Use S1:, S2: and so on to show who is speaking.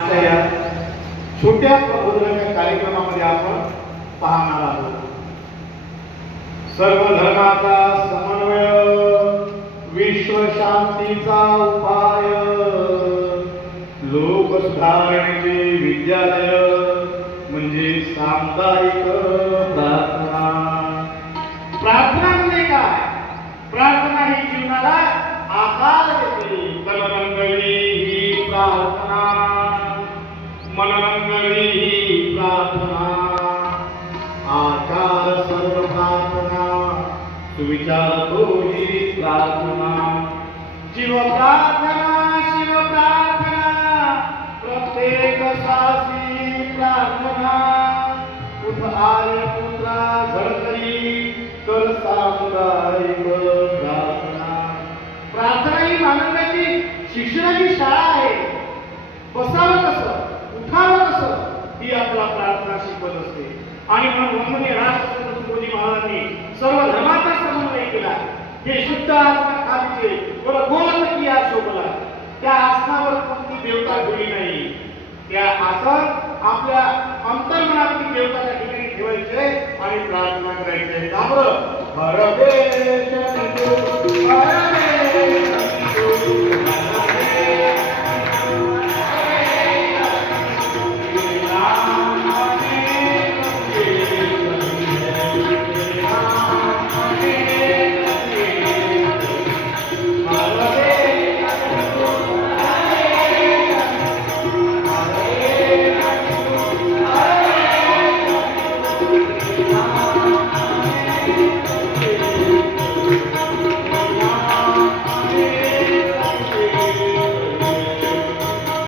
S1: या छोट्या प्रबोधनाच्या कार्यक्रमामध्ये आपण पाहणार आहोत. सर्व धर्माचा समन्वय विश्व शांतीचा उपाय लोक सुधारणेचे विद्यालय म्हणजे सामुदायिक प्रार्थना. प्रार्थना म्हणजे काय? प्रार्थना ही जीवनाला आकार सुविचार ही प्रार्थना. शिव प्रार्थना शिव प्रार्थना प्रत्येक सासी प्रार्थना कुठ आर्य पुत्रा झळकरी कर सामुदायिक प्रार्थना प्रार्थना ही मानवाची शिक्षणाची शाळा आहे. बसावं हे शुद्ध आसना खालीचे वर गोलक या शोभला त्या आसनावर कोणती देवता ठेवली नाही. त्या आसन आपल्या अंतर्मनातली देवताच्या ठिकाणी ठेवायचे आणि प्रार्थना करायचे. का